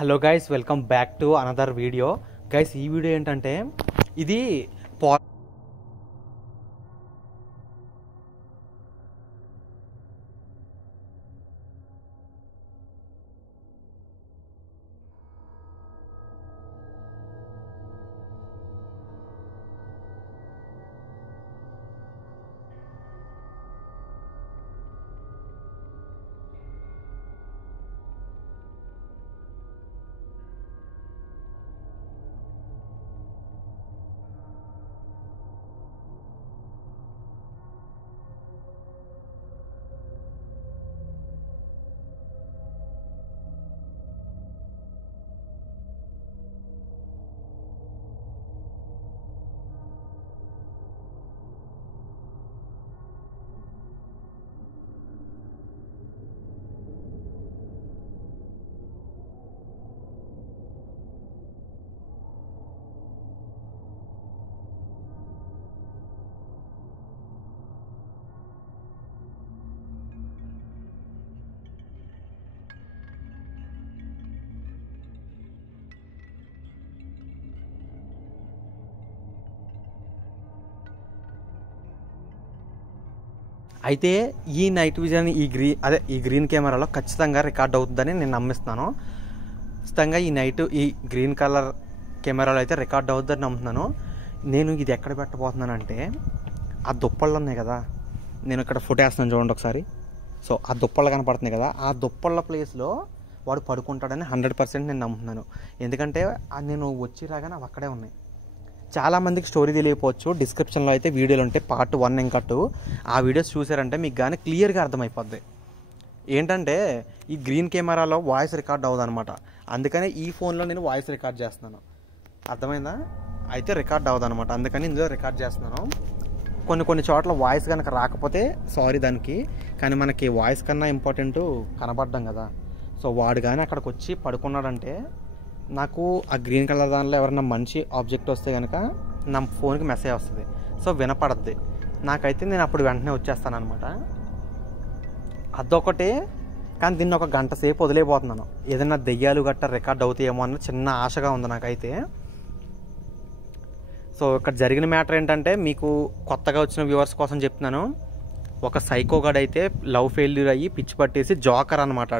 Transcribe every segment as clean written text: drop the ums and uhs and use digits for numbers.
Hello guys, welcome back to another video. Guys, ఈ video ఏంటంటే ఇది అయితే ఈ నైట్ విజన్ ఈ గ్రీన్ కెమెరాలో ఖచ్చితంగా రికార్డ్ అవుతుందని నేను నమ్మిస్తున్నాను. ఖచ్చితంగా ఈ గ్రీన్ కలర్ కెమెరాలో అయితే రికార్డ్ అవుతుందని నమ్ముతున్నాను. నేను ఇది ఎక్కడ పెట్టబోతున్నానంటే, ఆ దుప్పళ్ళు ఉన్నాయి కదా, నేను ఇక్కడ ఫోటో వేస్తున్నాను చూడండి ఒకసారి. సో ఆ దుప్పళ్ళు కనపడుతున్నాయి కదా, ఆ దుప్పళ్ళ ప్లేస్లో వాడు పడుకుంటాడని 100% నేను నమ్ముతున్నాను. ఎందుకంటే నేను వచ్చి రాగానే అవి అక్కడే ఉన్నాయి. చాలామందికి స్టోరీ తెలియకపోవచ్చు. డిస్క్రిప్షన్లో అయితే వీడియోలు ఉంటాయి, పార్ట్ 1 ఇంకా 2. ఆ వీడియోస్ చూసారంటే మీకు కానీ క్లియర్గా అర్థమైపోద్ది. ఏంటంటే ఈ గ్రీన్ కెమెరాలో వాయిస్ రికార్డ్ అవ్వదు అనమాట. అందుకనే ఈ ఫోన్లో నేను వాయిస్ రికార్డ్ చేస్తున్నాను. అర్థమైందా? అయితే రికార్డ్ అవ్వదు అనమాట, అందుకని ఇందులో రికార్డ్ చేస్తున్నాను. కొన్ని చోట్ల వాయిస్ కనుక రాకపోతే సారీ దానికి, కానీ మనకి వాయిస్ కన్నా ఇంపార్టెంట్ కనపడడం కదా. సో వాడు కానీ అక్కడికి వచ్చి పడుకున్నాడంటే నాకు ఆ గ్రీన్ కలర్ దానిలో ఎవరైనా మంచి ఆబ్జెక్ట్ వస్తే కనుక నా ఫోన్కి మెసేజ్ వస్తుంది. సో వినపడద్ది నాకైతే. నేను అప్పుడు వెంటనే వచ్చేస్తాను అనమాట. అదొకటే. కానీ దీన్ని ఒక గంట సేపు వదిలేపోతున్నాను. ఏదైనా దెయ్యాలు గట్ట రికార్డ్ అవుతాయేమో అన్న చిన్న ఆశగా ఉంది నాకైతే. సో ఇక్కడ జరిగిన మ్యాటర్ ఏంటంటే, మీకు కొత్తగా వచ్చిన వ్యూవర్స్ కోసం చెప్తున్నాను. ఒక సైకోగాడ్ అయితే లవ్ ఫెయిల్యూర్ అయ్యి పిచ్చి పట్టేసి జోకర్ అనమాట.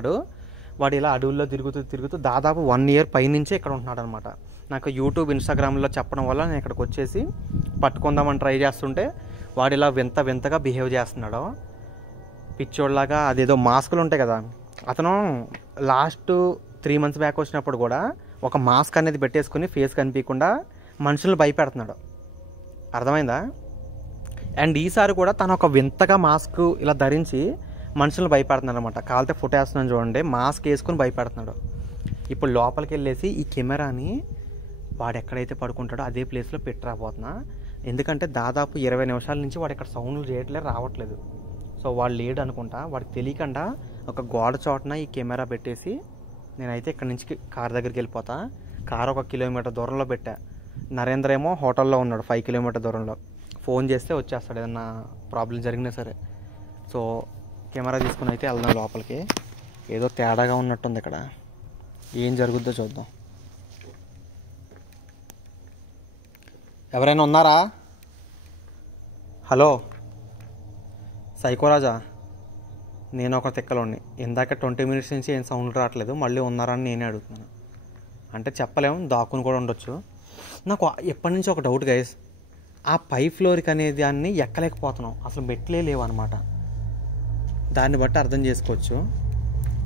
వాడు ఇలా అడవుల్లో తిరుగుతూ దాదాపు 1 year పైనుంచే ఇక్కడ ఉంటున్నాడు అనమాట. నాకు యూట్యూబ్ ఇన్స్టాగ్రామ్లో చెప్పడం వల్ల నేను ఇక్కడికి వచ్చేసి పట్టుకుందామని ట్రై చేస్తుంటే వాడు ఇలా వింతగా బిహేవ్ చేస్తున్నాడు పిచ్చోడ్లాగా. అదేదో మాస్కులు ఉంటాయి కదా, అతను లాస్ట్ 3 months బ్యాక్ వచ్చినప్పుడు కూడా ఒక మాస్క్ అనేది పెట్టేసుకుని ఫేస్ కనిపించకుండా మనుషులను భయపెడుతున్నాడు. అర్థమైందా? అండ్ ఈసారి కూడా తను ఒక వింతగా మాస్క్ ఇలా ధరించి మనుషులను భయపెడుతున్నాడు అనమాట. కాలితే ఫోటో వేస్తున్నాను చూడండి, మాస్క్ వేసుకుని భయపెడుతున్నాడు. ఇప్పుడు లోపలికి వెళ్ళేసి ఈ కెమెరాని వాడు ఎక్కడైతే పడుకుంటాడో అదే ప్లేస్లో పెట్టి రాబోతున్నా. ఎందుకంటే దాదాపు 20 నిమిషాల నుంచి వాడు ఇక్కడ సౌండ్లు చేయట్లేదు, రావట్లేదు. సో వాడు లేడు అనుకుంటా. వాడికి తెలియకుండా ఒక గోడ చోటన ఈ కెమెరా పెట్టేసి నేనైతే ఇక్కడ నుంచి కార్ దగ్గరికి వెళ్ళిపోతా. కార్ 1 kilometer దూరంలో పెట్టా. నరేంద్ర ఏమో హోటల్లో ఉన్నాడు 5 kilometer దూరంలో. ఫోన్ చేస్తే వచ్చేస్తాడు ఏదన్నా ప్రాబ్లం జరిగినా సరే. సో కెమెరా తీసుకుని అయితే వెళ్దాం లోపలికి. ఏదో తేడాగా ఉన్నట్టుంది ఇక్కడ, ఏం జరుగుద్దో చూద్దాం. ఎవరైనా ఉన్నారా? హలో సైకోరాజా, నేను ఒక తిక్కలోని. ఇందాక 20 minutes నుంచి ఏం సౌండ్ రావట్లేదు, మళ్ళీ ఉన్నారని నేనే అడుగుతున్నాను. అంటే చెప్పలేము, దాక్కుని కూడా ఉండొచ్చు. నాకు ఎప్పటి నుంచి ఒక డౌట్ గైస్, ఆ పై ఫ్లోర్కి అనేది దాన్ని ఎక్కలేకపోతున్నాం. అసలు మెట్లే లేవు అనమాట. దాన్ని బట్టి అర్థం చేసుకోవచ్చు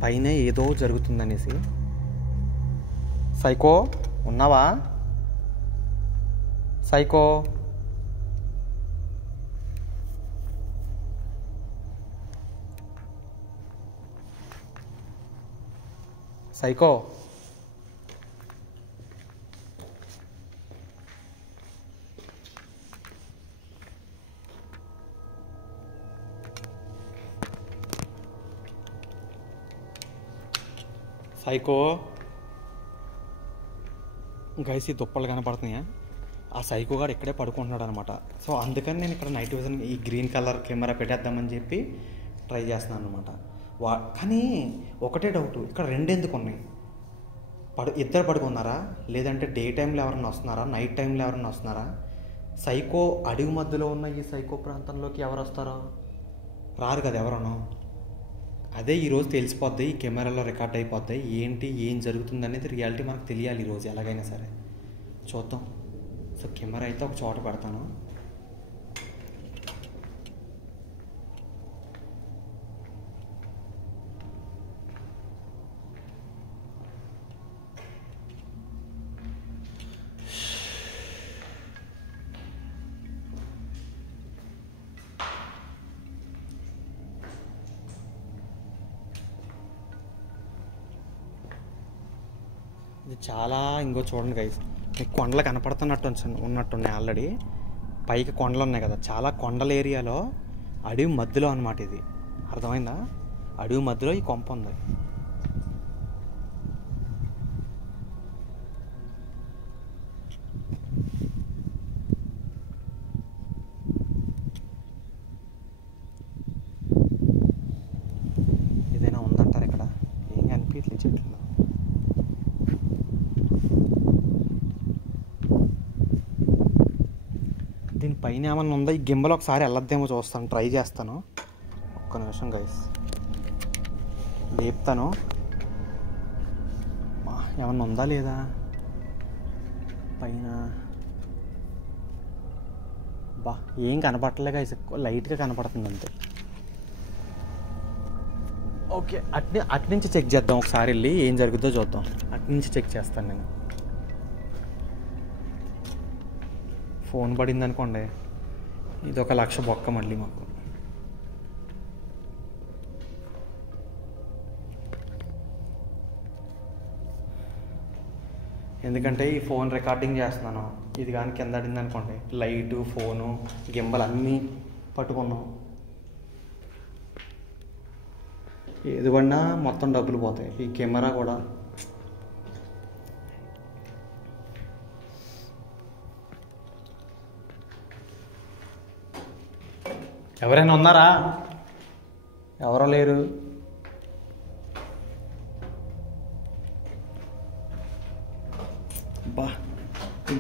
పైన ఏదో జరుగుతుందనేసి. సైకో ఉన్నావా? సైకో సైకో సైకో గైస్, ఈ దుప్పలు కనపడుతున్నాయా? ఆ సైకో గారు ఇక్కడే పడుకుంటున్నాడు అనమాట. సో అందుకని నేను ఇక్కడ నైట్ విజన్ ఈ గ్రీన్ కలర్ కెమెరా పెట్టేద్దామని చెప్పి ట్రై చేస్తున్నాను అనమాట. కానీ ఒకటే డౌట్, ఇక్కడ 2 ఎందుకు ఉన్నాయి? ఇద్దరు పడుకున్నారా, లేదంటే డే టైంలో ఎవరన్నా వస్తున్నారా, నైట్ టైంలో ఎవరన్నా వస్తున్నారా? సైకో అడవి మధ్యలో ఉన్న ఈ సైకో ప్రాంతంలోకి ఎవరు వస్తారో? రారు కదా ఎవరన్నా. అదే ఈరోజు తెలిసిపోద్ది, ఈ కెమెరాలో రికార్డ్ అయిపోద్ది, ఏంటి ఏం జరుగుతుంది అనేది రియాలిటీ మనకు తెలియాలి ఈరోజు ఎలాగైనా సరే. చూద్దాం. సో కెమెరా అయితే ఒక చోట పెడతాను. ఇది చాలా ఇంకో చూడండి గైస్, మీకు కొండలు కనపడుతున్నట్టు ఉన్నట్టున్నాయి ఆల్రెడీ. పైకి కొండలు ఉన్నాయి కదా, చాలా కొండల ఏరియాలో అడవి మధ్యలో అనమాట ఇది. అర్థమైందా? అడవి మధ్యలో ఈ కొంప ఉంది. ఏదైనా ఉందంటారు ఇక్కడ? ఏం కనిపించలేదు చెట్లు. దీనిపైన ఏమన్నా ఉందా? ఈ గింబల్ ఒకసారి వెళ్ళొద్దేమో చూస్తాను, ట్రై చేస్తాను. ఒక్క నిమిషం గైస్, లేపుతాను. ఏమన్నా ఉందా లేదా పైన? బా ఏం కనపడలే గైస్, లైట్గా కనపడుతుంది అంతే. ఓకే, అటు నుంచి చెక్ చేద్దాం ఒకసారి, వెళ్ళి ఏం జరుగుతుందో చూద్దాం. అటు నుంచి చెక్ చేస్తాను నేను. ఫోన్ పడింది అనుకోండి, ఇది ఒక 1,00,000 బొక్క మళ్ళీ మాకు. ఎందుకంటే ఈ ఫోన్ రికార్డింగ్ చేస్తున్నాను, ఇది కానీ కింద పడింది అనుకోండి, లైటు ఫోను గింబల్ అన్నీ పట్టుకున్నాం, ఏది పడినా మొత్తం డబ్బులు పోతాయి. ఈ కెమెరా కూడా ఎవరైనా ఉన్నారా? ఎవరో లేరు. బా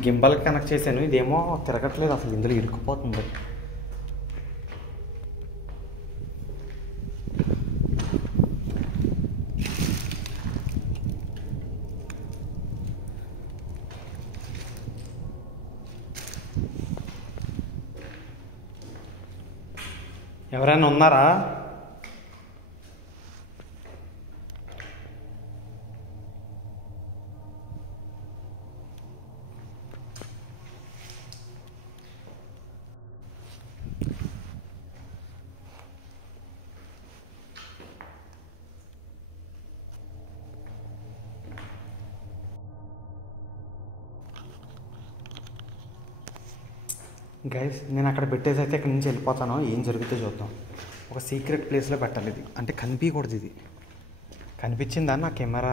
గింబల్కి కనెక్ట్ చేశాను, ఇదేమో తిరగట్లేదు అసలు, ఇందులో ఇరుక్కుపోతుంది. ఎవరైనా ఉన్నారా? గైస్ నేను అక్కడ పెట్టేసి అయితే ఇక్కడ నుంచి వెళ్ళిపోతాను, ఏం జరుగుతుందో చూద్దాం. ఒక సీక్రెట్ ప్లేస్లో పెట్టాలి ఇది, అంటే కనిపించకూడదు. ఇది కనిపించిందా నా కెమెరా,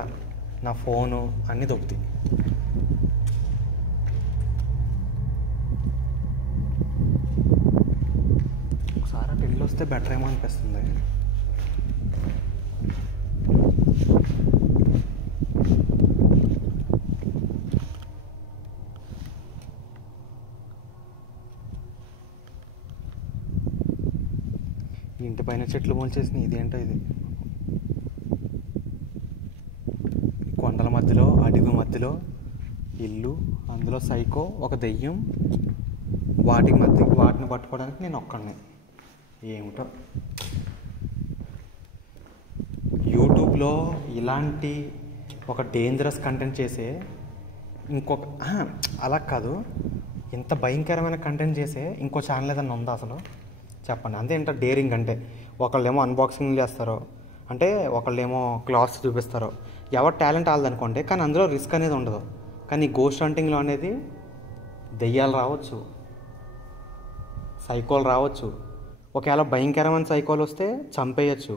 నా ఫోను అన్నీ దొక్కుతాయి. ఒకసారి అటు వెళ్ళి వస్తే బెటర్ ఏమో అనిపిస్తుంది. ఇంటి పైన చెట్లు మొలిచేసినాయి, ఇదేంటో ఇది. కొండల మధ్యలో అడవి మధ్యలో ఇల్లు, అందులో సైకో ఒక దెయ్యం, వాటిని పట్టుకోవడానికి నేను ఒక్కడిని. ఏమిటో యూట్యూబ్లో ఇలాంటి ఒక డేంజరస్ కంటెంట్ చేసే ఇంకొక అలా కాదు, ఇంత భయంకరమైన కంటెంట్ చేసే ఇంకో ఛానల్ ఏదన్నా ఉందా అసలు చెప్పండి. అంతే ఇంత డేరింగ్ అంటే, ఒకళ్ళేమో అన్బాక్సింగ్ చేస్తారో, అంటే ఒకళ్ళేమో క్లాత్స్ చూపిస్తారో, ఎవరు టాలెంట్ వాళ్ళదనుకోండి, కానీ అందులో రిస్క్ అనేది ఉండదు. కానీ గోస్ట్ హంటింగ్లో అనేది దెయ్యాలు రావచ్చు, సైకోలు రావచ్చు. ఒకవేళ భయంకరమైన సైకోలు వస్తే చంపేయచ్చు.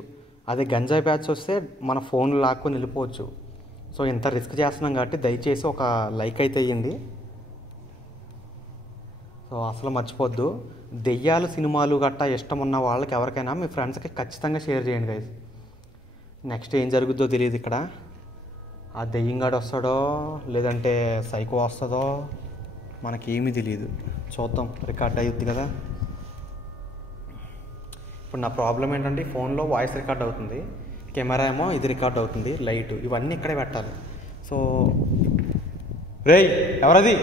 అదే గంజాయి బ్యాచ్ వస్తే మన ఫోన్లు లాక్కొని వెళ్ళిపోవచ్చు. సో ఇంత రిస్క్ చేస్తున్నాం కాబట్టి దయచేసి ఒక లైక్ అయితే ఇవ్వండి. సో అసలు మర్చిపోద్దు. దెయ్యాలు సినిమాలు గట్టా ఇష్టం ఉన్న వాళ్ళకి ఎవరికైనా మీ ఫ్రెండ్స్కి ఖచ్చితంగా షేర్ చేయండి గైస్. నెక్స్ట్ ఏం జరుగుద్దో తెలియదు ఇక్కడ. ఆ దెయ్యంగాడు వస్తాడో లేదంటే సైకో వస్తుందో మనకేమీ తెలియదు. చూద్దాం, రికార్డ్ అయ్యుద్ది కదా. ఇప్పుడు నా ప్రాబ్లం ఏంటంటే ఫోన్లో వాయిస్ రికార్డ్ అవుతుంది, కెమెరా ఏమో ఇది రికార్డ్ అవుతుంది, లైట్ ఇవన్నీ ఇక్కడే పెట్టాలి. సో రేయ్ ఎవరది?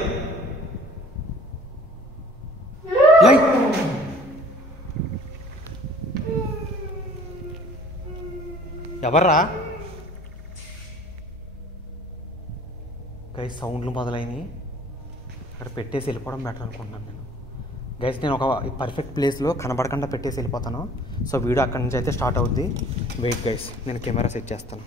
ఎవర్రా? గైస్ సౌండ్లు మొదలైనవి. అక్కడ పెట్టేసి వెళ్ళిపోవడం బెటర్ అనుకుంటున్నాను నేను. గైస్ నేను ఒక పర్ఫెక్ట్ ప్లేస్లో కనబడకుండా పెట్టేసి వెళ్ళిపోతాను. సో వీడియో అక్కడి నుంచి అయితే స్టార్ట్ అవుద్ది. వెయిట్ గైస్, నేను కెమెరా సెట్ చేస్తాను.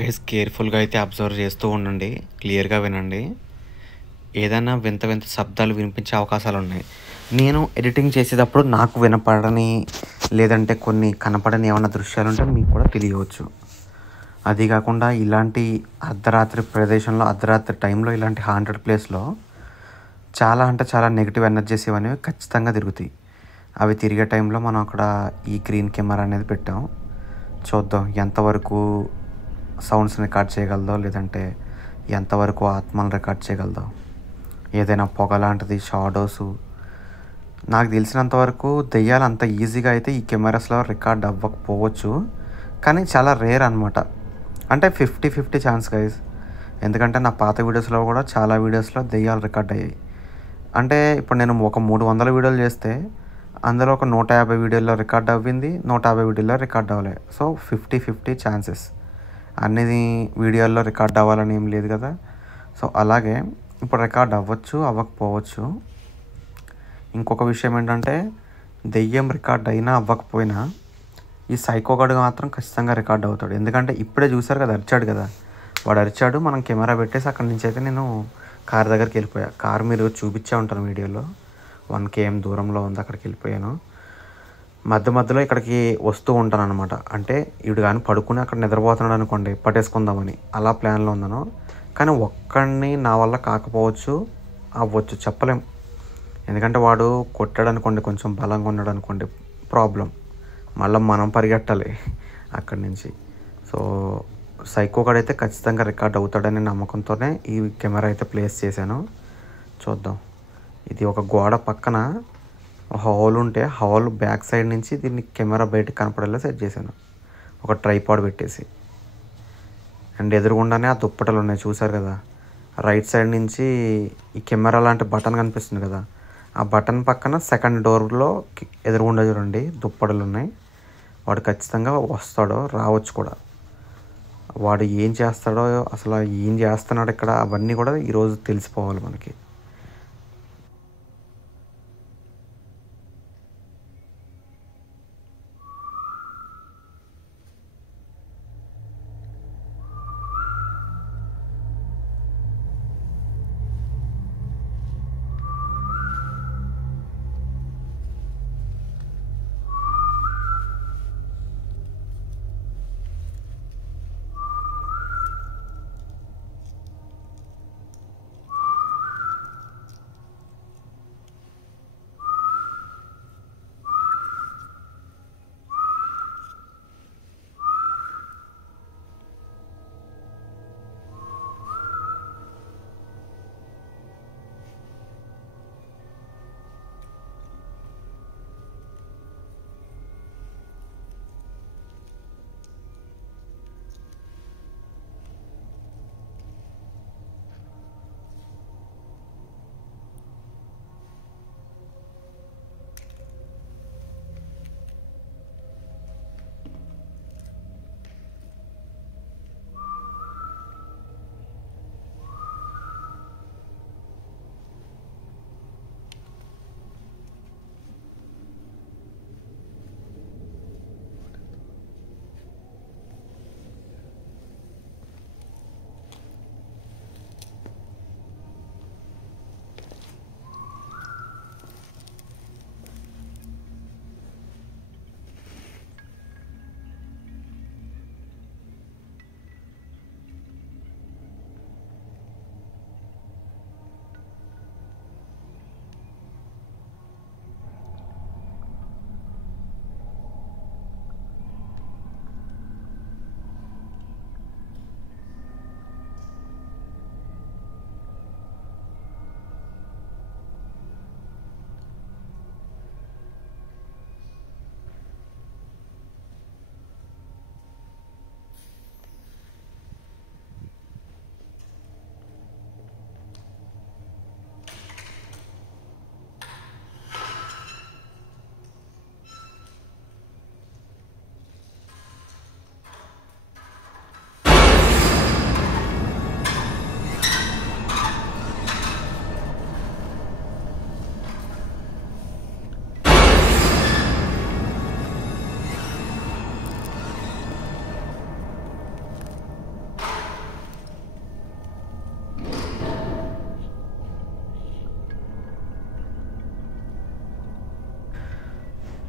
గైస్ కేర్ఫుల్గా అయితే అబ్జర్వ్ చేస్తూ ఉండండి, క్లియర్గా వినండి. ఏదైనా వింత వింత శబ్దాలు వినిపించే అవకాశాలు ఉన్నాయి. నేను ఎడిటింగ్ చేసేటప్పుడు నాకు వినపడని లేదంటే కొన్ని కనపడని ఏమైనా దృశ్యాలు ఉంటే మీకు కూడా తెలియవచ్చు. అది కాకుండా ఇలాంటి అర్ధరాత్రి ప్రదేశంలో అర్ధరాత్రి టైంలో ఇలాంటి హాంటెడ్ ప్లేస్లో చాలా అంటే చాలా నెగిటివ్ ఎనర్జీస్ ఇవన్నీ ఖచ్చితంగా తిరుగుతాయి. అవి తిరిగే టైంలో మనం అక్కడ ఈ గ్రీన్ కెమెరా అనేది పెట్టాం. చూద్దాం ఎంతవరకు సౌండ్స్ రికార్డ్ చేయగలదో లేదంటే ఎంతవరకు ఆత్మను రికార్డ్ చేయగలదో. ఏదైనా పొగ లాంటిది, షాడోసు, నాకు తెలిసినంతవరకు దెయ్యాలు అంత ఈజీగా అయితే ఈ కెమెరాస్లో రికార్డ్ అవ్వకపోవచ్చు, కానీ చాలా రేర్ అనమాట. అంటే 50-50 ఛాన్స్ గైస్. ఎందుకంటే నా పాత వీడియోస్లో కూడా చాలా వీడియోస్లో దెయ్యాలు రికార్డ్ అయ్యాయి. అంటే ఇప్పుడు నేను ఒక 300 వీడియోలు చేస్తే అందులో ఒక 150 వీడియోల్లో రికార్డ్ అవ్వింది, 150 వీడియోల్లో రికార్డ్ అవ్వలేదు. So 50-50 chances. అన్ని వీడియోల్లో రికార్డ్ అవ్వాలని ఏం లేదు కదా. సో అలాగే ఇప్పుడు రికార్డ్ అవ్వచ్చు, అవ్వకపోవచ్చు. ఇంకొక విషయం ఏంటంటే దెయ్యం రికార్డ్ అయినా అవ్వకపోయినా ఈ సైకోగాడు మాత్రం ఖచ్చితంగా రికార్డ్ అవుతాడు. ఎందుకంటే ఇప్పుడే చూసారు కదా, అరిచాడు కదా, వాడు అరిచాడు. మనం కెమెరా పెట్టేసి అక్కడి నుంచి అయితే నేను కార్ దగ్గరికి వెళ్ళిపోయా. కారు మీరు చూపించే ఉంటాను వీడియోలో, 1 km దూరంలో ఉంది, అక్కడికి వెళ్ళిపోయాను. మధ్య మధ్యలో ఇక్కడికి వస్తూ ఉంటాను అనమాట. అంటే ఇడు కానీ పడుకుని అక్కడ నిద్రపోతున్నాడు అనుకోండి, పట్టేసుకుందామని అలా ప్లాన్లో ఉన్నాను. కానీ ఒక్కడిని నా వల్ల కాకపోవచ్చు, అవ్వచ్చు, చెప్పలేం. ఎందుకంటే వాడు కొట్టాడు అనుకోండి, కొంచెం బలంగా ఉన్నాడు అనుకోండి, ప్రాబ్లం. మళ్ళీ మనం పరిగెట్టాలి అక్కడి నుంచి. సో సైకోగాడు అయితే ఖచ్చితంగా రికార్డ్ అవుతాడనే నమ్మకంతోనే ఈ కెమెరా అయితే ప్లేస్ చేశాను. చూద్దాం. ఇది ఒక గోడ పక్కన హాల్ ఉంటే హాల్ బ్యాక్ సైడ్ నుంచి దీన్ని కెమెరా బయటకు కనపడేలా సెట్ చేశాను, ఒక ట్రైపాడ్ పెట్టేసి. అండ్ ఎదురుగుండానే ఆ దుప్పటలు ఉన్నాయి చూసారు కదా, రైట్ సైడ్ నుంచి ఈ కెమెరా లాంటి బటన్ కనిపిస్తుంది కదా, ఆ బటన్ పక్కన సెకండ్ డోర్లో ఎదురుగుండా చూడండి దుప్పటలు ఉన్నాయి. వాడు ఖచ్చితంగా వస్తాడో రావచ్చు కూడా. వాడు ఏం చేస్తాడో, అసలు ఏం చేస్తున్నాడు ఇక్కడ, అవన్నీ కూడా ఈరోజు తెలిసిపోవాలి మనకి.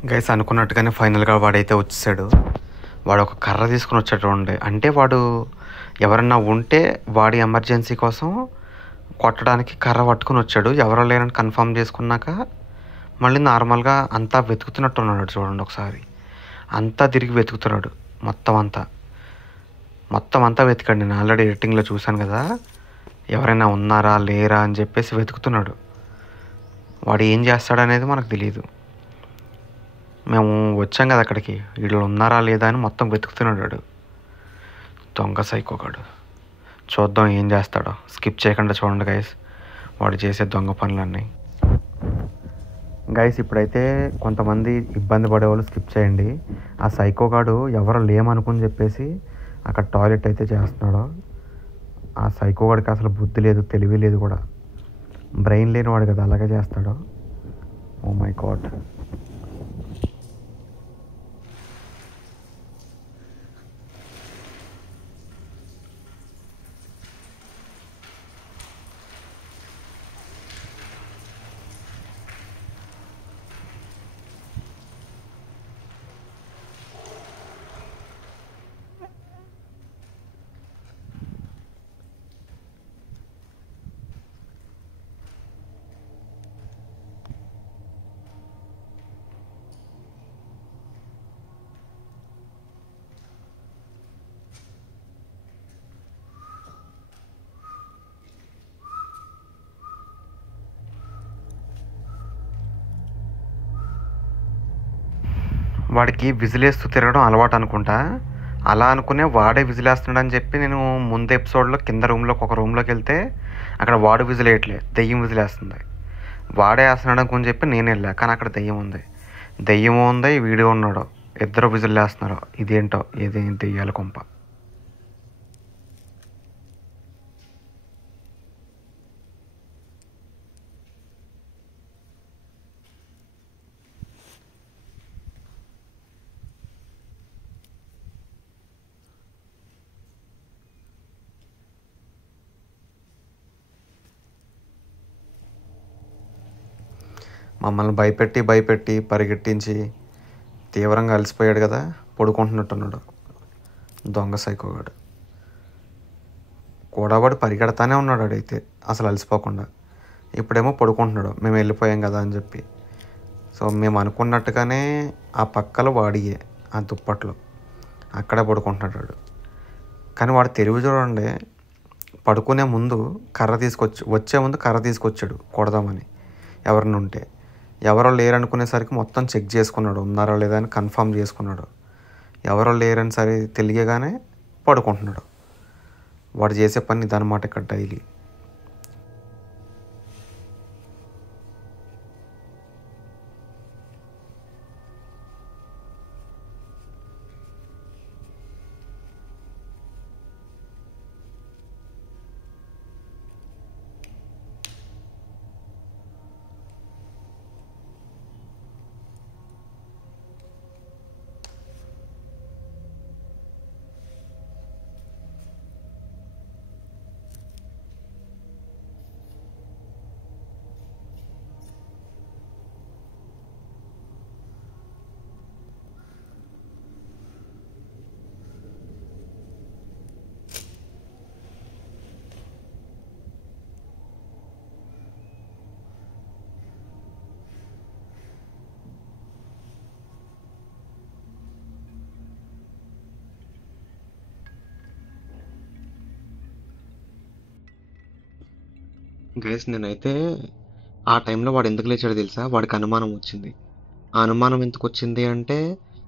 గైస్ అనుకున్నట్టుగానే ఫైనల్గా వాడైతే వచ్చేసాడు. వాడు ఒక కర్ర తీసుకుని వచ్చాడు చూడండి. అంటే వాడు ఎవరన్నా ఉంటే వాడి ఎమర్జెన్సీ కోసం కొట్టడానికి కర్ర పట్టుకుని వచ్చాడు. ఎవరో లేరని కన్ఫర్మ్ చేసుకున్నాక మళ్ళీ నార్మల్గా అంతా వెతుకుతున్నట్టున్నాడు చూడండి. ఒకసారి అంతా తిరిగి వెతుకుతున్నాడు. మొత్తం అంతా వెతికాడు. నేను ఆల్రెడీ ఎడిటింగ్లో చూశాను కదా, ఎవరైనా ఉన్నారా లేరా అని చెప్పేసి వెతుకుతున్నాడు. వాడు ఏం చేస్తాడనేది మనకు తెలియదు. మేము వచ్చాం కదా అక్కడికి, వీళ్ళు ఉన్నారా లేదా అని మొత్తం వెతుకుతున్నాడు వాడు. దొంగ సైకోగాడు. చూద్దాం ఏం చేస్తాడో. స్కిప్ చేయకుండా చూడండి గైస్ వాడు చేసే దొంగ పనులన్నీ. గైస్ ఇప్పుడైతే కొంతమంది ఇబ్బంది పడేవాళ్ళు స్కిప్ చేయండి. ఆ సైకోగాడు ఎవరు లేమనుకుని చెప్పేసి అక్కడ టాయిలెట్ అయితే చేస్తున్నాడు. ఆ సైకోగాడికి అసలు బుద్ధి లేదు, తెలివి లేదు కూడా. బ్రెయిన్ లేని వాడు కదా అలాగే చేస్తాడు. Oh my God. వాడికి విజిలేస్తూ తిరగడం అలవాటు అనుకుంటా. అలా అనుకునే వాడే విజిలేస్తున్నాడు అని చెప్పి నేను ముందు ఎపిసోడ్లో కింద రూమ్లోకి ఒక రూమ్లోకి వెళ్తే అక్కడ వాడు విజిలేయట్లే, దెయ్యం విజిలేస్తుంది. వాడే వేస్తున్నాడు అనుకుని చెప్పి నేను వెళ్ళా, కానీ అక్కడ దెయ్యం ఉంది, వీడియో ఉన్నాడు, ఇద్దరు విజిలేస్తున్నారు. ఇదేంటో ఏది దెయ్యాల కొంప. మమ్మల్ని భయపెట్టి పరిగెట్టించి తీవ్రంగా అలసిపోయాడు కదా, పడుకుంటున్నట్టున్నాడు దొంగ సైకోగాడు. కూడబడి పరిగెడతానే ఉన్నాడు ఆడైతే అసలు అలసిపోకుండా. ఇప్పుడేమో పడుకుంటున్నాడు మేము వెళ్ళిపోయాం కదా అని చెప్పి. సో మేము అనుకున్నట్టుగానే ఆ పక్కలో వాడియే ఆ దుప్పట్లో అక్కడే పడుకుంటున్నాడు వాడు. కానీ వాడు తెలివి చూడండి, పడుకునే ముందు వచ్చే ముందు కర్ర తీసుకొచ్చాడు కొడదామని ఎవరిని ఉంటే. ఎవరో లేరనుకునేసరికి మొత్తం చెక్ చేసుకున్నాడు, ఉన్నారో లేదా అని కన్ఫర్మ్ చేసుకున్నాడు. ఎవరో లేరని సరే తెలియగానే పడుకుంటున్నాడు. వాడు చేసే పని ఇదన్నమాట ఇక్కడ డైలీ. గైస్ నేనైతే ఆ టైంలో వాడు ఎందుకు లేచాడో తెలుసా? వాడికి అనుమానం వచ్చింది. ఆ అనుమానం ఎందుకు వచ్చింది అంటే,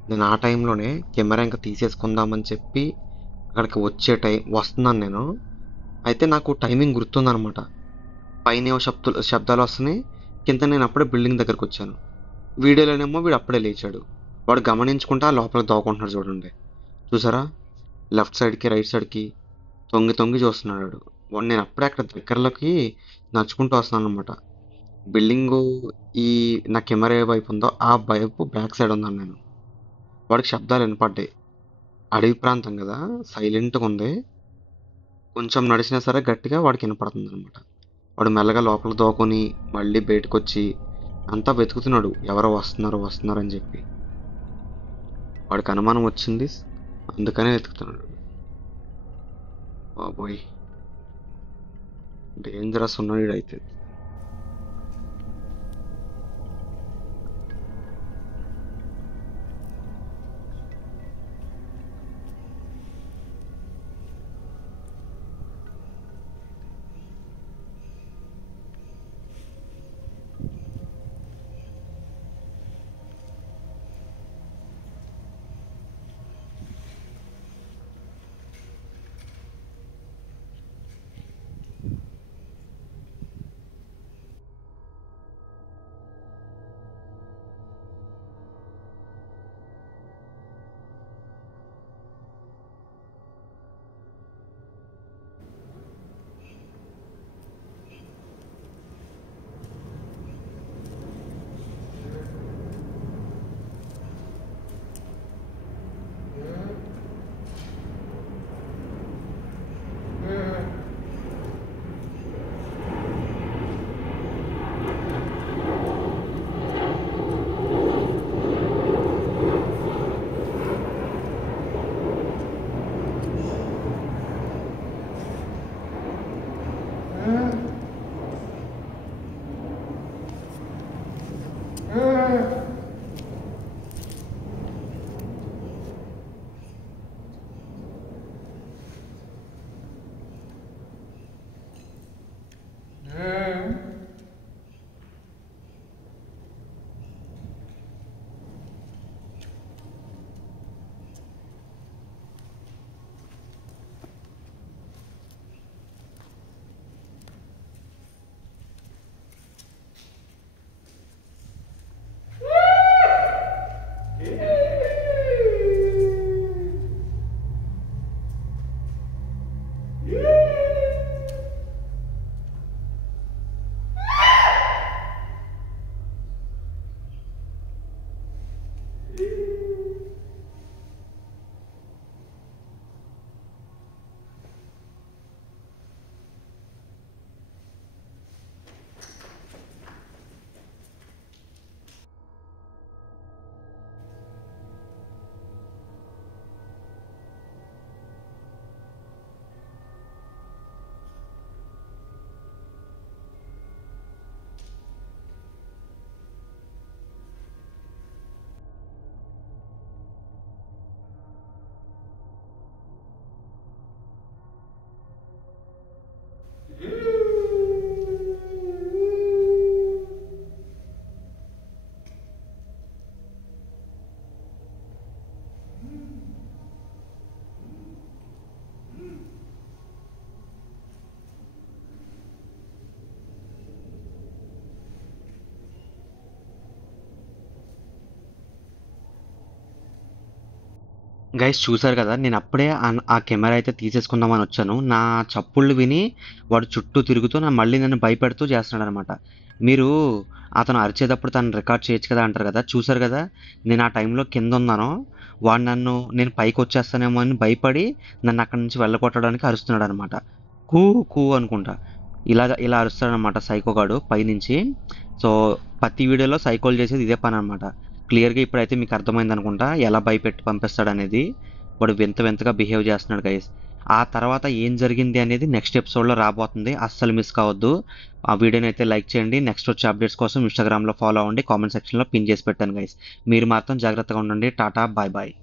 నేను ఆ టైంలోనే కెమెరా ఇంకా తీసేసుకుందామని చెప్పి అక్కడికి వస్తున్నాను నేను. అయితే నాకు టైమింగ్ గుర్తుందనమాట. పైన శబ్దాలు వస్తున్నాయి, కింద నేను అప్పుడే బిల్డింగ్ దగ్గరకు వచ్చాను. వీడియోలోనేమో వీడు అప్పుడే లేచాడు. వాడు గమనించుకుంటా లోపల దాక్కుంటున్నాడు చూడండి. చూసారా? లెఫ్ట్ సైడ్కి రైట్ సైడ్కి తొంగి చూస్తున్నాడు వాడు. నేను అప్పుడే అక్కడ దగ్గరలోకి నడుచుకుంటూ వస్తున్నాను అనమాట. బిల్డింగు ఈ నా కెమెరా ఏ వైపు ఉందో ఆ వైపు బ్యాక్ సైడ్ ఉన్నాను నేను. వాడికి శబ్దాలు వినపడ్డాయి. అడవి ప్రాంతం కదా, సైలెంట్గా ఉంది. కొంచెం నడిచినా సరే గట్టిగా వాడికి వినపడుతుంది అనమాట. వాడు మెల్లగా లోపల దోకొని మళ్ళీ బయటకు వచ్చి అంతా వెతుకుతున్నాడు, ఎవరో వస్తున్నారు వస్తున్నారు అని చెప్పి. వాడికి అనుమానం వచ్చింది, అందుకనే వెతుకుతున్నాడు. బాబోయ్, డేంజరస్ ఉన్నాడు అయితే. గైస్ చూసారు కదా, నేను అప్పుడే ఆ కెమెరా అయితే తీసేసుకుందామని వచ్చాను. నా చప్పుళ్ళు విని వాడు చుట్టూ తిరుగుతూ మళ్ళీ నన్ను భయపెడుతూ చేస్తున్నాడు అనమాట. మీరు అతను అరిచేటప్పుడు తను రికార్డ్ చేయొచ్చు కదా అంటారు కదా, చూసారు కదా, నేను ఆ టైంలో కింద ఉన్నాను. వాడు నేను పైకి వచ్చేస్తానేమో అని భయపడి నన్ను అక్కడి నుంచి వెళ్ళగొట్టడానికి అరుస్తున్నాడు అనమాట. కూ కూ అనుకుంటా ఇలా ఇలా అరుస్తాడు అనమాట సైకోగాడు పైనుంచి. సో ప్రతి వీడియోలో సైకోలు చేసేది ఇదే పని అనమాట. క్లియర్గా ఇప్పుడైతే మీకు అర్థమైంది అనుకుంటా ఎలా భయపెట్టి పంపిస్తాడు అనేది. వాడు వింత వింతగా బిహేవ్ చేస్తున్నాడు గైస్. ఆ తర్వాత ఏం జరిగింది అనేది నెక్స్ట్ ఎపిసోడ్లో రాబోతుంది, అస్సలు మిస్ కావద్దు. ఆ వీడియోని అయితే లైక్ చేయండి. నెక్స్ట్ వచ్చే అప్డేట్స్ కోసం ఇన్స్టాగ్రామ్లో ఫాలో అవ్వండి. కామెంట్ సెక్షన్లో పిన్ చేసి పెట్టాను గైస్. మీరు మాత్రం జాగ్రత్తగా ఉండండి. Tata, bye bye.